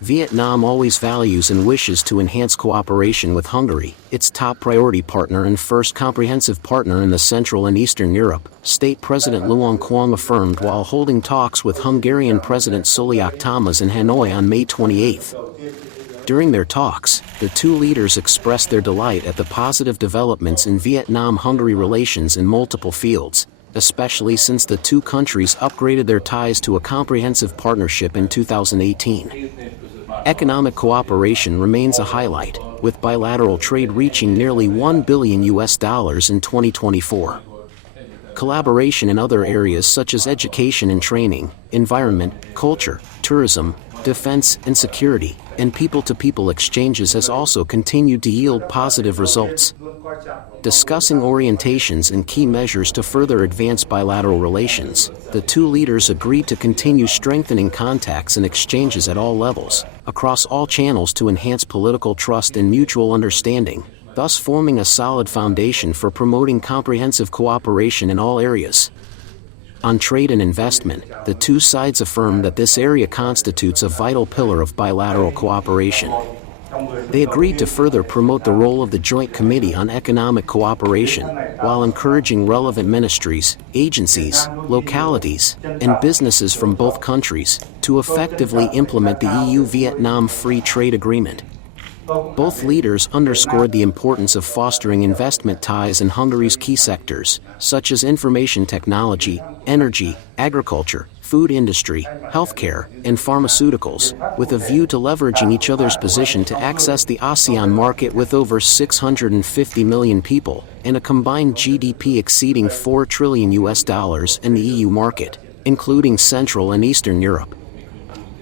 Vietnam always values and wishes to enhance cooperation with Hungary, its top priority partner and first comprehensive partner in the Central and Eastern Europe, State President Luong Cuong affirmed while holding talks with Hungarian President Sulyok Tamas in Hanoi on May 28. During their talks, the two leaders expressed their delight at the positive developments in Vietnam-Hungary relations in multiple fields, especially since the two countries upgraded their ties to a comprehensive partnership in 2018. Economic cooperation remains a highlight, with bilateral trade reaching nearly $1 billion in 2024. Collaboration in other areas such as education and training, environment, culture, tourism, defense and security, and people-to-people exchanges has also continued to yield positive results. Discussing orientations and key measures to further advance bilateral relations, the two leaders agreed to continue strengthening contacts and exchanges at all levels, across all channels to enhance political trust and mutual understanding, thus forming a solid foundation for promoting comprehensive cooperation in all areas. On trade and investment, the two sides affirmed that this area constitutes a vital pillar of bilateral cooperation. They agreed to further promote the role of the Joint Committee on Economic Cooperation, while encouraging relevant ministries, agencies, localities, and businesses from both countries to effectively implement the EU-Vietnam Free Trade Agreement. Both leaders underscored the importance of fostering investment ties in Hungary's key sectors, such as information technology, energy, agriculture, food industry, healthcare, and pharmaceuticals, with a view to leveraging each other's position to access the ASEAN market with over 650 million people, and a combined GDP exceeding $4 trillion in the EU market, including Central and Eastern Europe.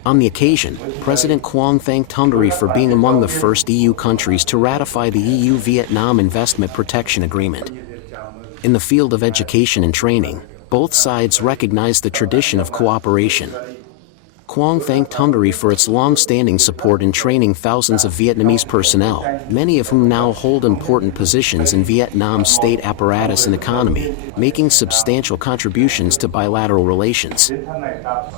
On the occasion, President Cuong thanked Hungary for being among the first EU countries to ratify the EU-Vietnam Investment Protection Agreement. In the field of education and training, both sides recognized the tradition of cooperation. Cuong thanked Hungary for its long-standing support in training thousands of Vietnamese personnel, many of whom now hold important positions in Vietnam's state apparatus and economy, making substantial contributions to bilateral relations.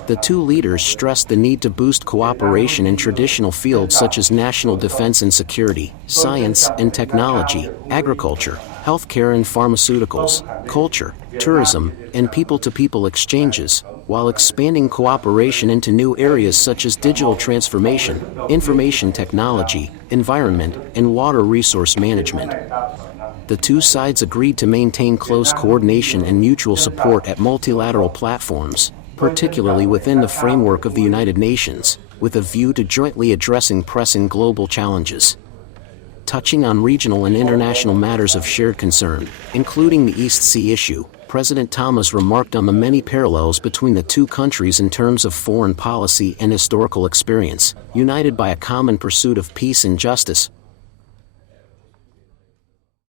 The two leaders stressed the need to boost cooperation in traditional fields such as national defense and security, science and technology, agriculture, healthcare and pharmaceuticals, culture, tourism, and people-to-people exchanges, while expanding cooperation into new areas such as digital transformation, information technology, environment, and water resource management. The two sides agreed to maintain close coordination and mutual support at multilateral platforms, particularly within the framework of the United Nations, with a view to jointly addressing pressing global challenges. Touching on regional and international matters of shared concern, including the East Sea issue, President Tamas remarked on the many parallels between the two countries in terms of foreign policy and historical experience, united by a common pursuit of peace and justice,